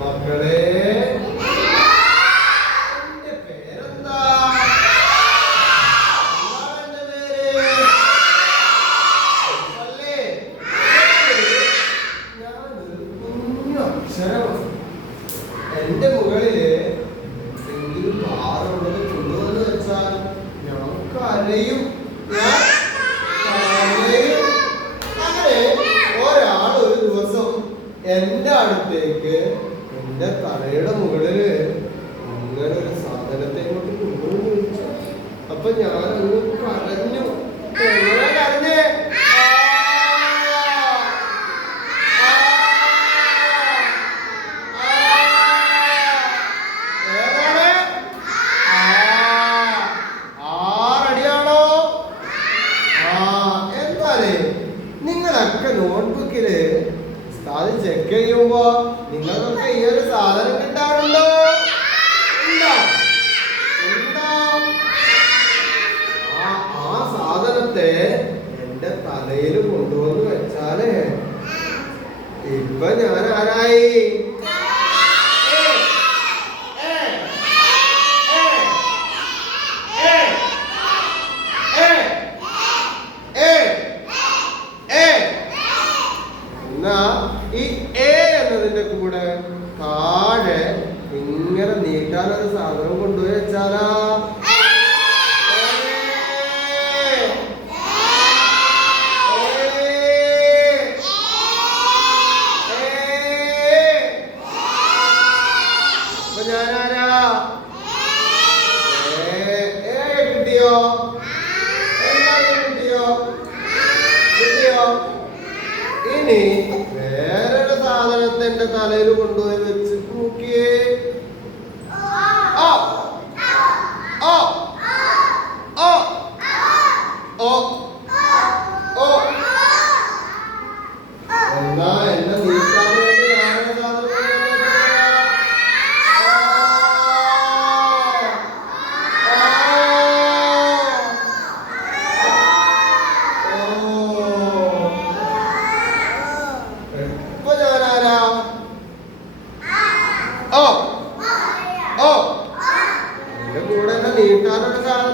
മക്കളെ എന്റെ പേരെന്താ? എന്താണ് എന്റെ പേര്? അല്ലേ ഞാനൊരു കുഞ്ഞു അക്ഷരമാണ്. എന്റെ മുകളില് എന്തെങ്കിലും ഭാരമുള്ളത് കൊണ്ടുവന്ന് വെച്ചാൽ ഞാൻ കരയും. അങ്ങനെ ഒരാൾ ഒരു ദിവസം എന്റെ അടുത്തേക്ക് എന്റെ തലയുടെ മുകളില് അങ്ങനെ ഒരു സാധനത്തെ കൊണ്ട് കൊണ്ടുവന്ന് വെച്ചു. അപ്പൊ ഞാനൊന്ന് കരഞ്ഞു. എങ്ങനെ കരഞ്ഞേ? നിങ്ങളൊക്കെ നോട്ട്ബുക്കില് സാധനം ചെക്ക് ചെയ്യുമ്പോ നിങ്ങൾക്കൊക്കെ ഈ ഒരു സാധനം കിട്ടാറുണ്ടോ? ആ സാധനത്തെ എന്റെ തലയിൽ കൊണ്ടുവന്ന് വെച്ചാല് ഇപ്പൊ ഞാൻ ആരായി? എന്നാ ഈ എ എന്നതിന്റെ കൂടെ താഴെ ഇങ്ങനെ നീട്ടാനൊരു സാധനം കൊണ്ടുപോയി വെച്ചാലാ അപ്പൊ ഞാനാരാ? കിട്ടിയോ? കിട്ടിയോ? കിട്ടിയോ? ഇനി വേറൊരു സാധനത്തെ എന്റെ തലയിൽ കൊണ്ടുപോയി വെച്ച് നോക്കിയേ. എന്നാ എന്നെ നീക്കാൻ വേണ്ടി വേറെ എന്റെ കൂടെ എന്നെ നീട്ടാനൊരു സാധനം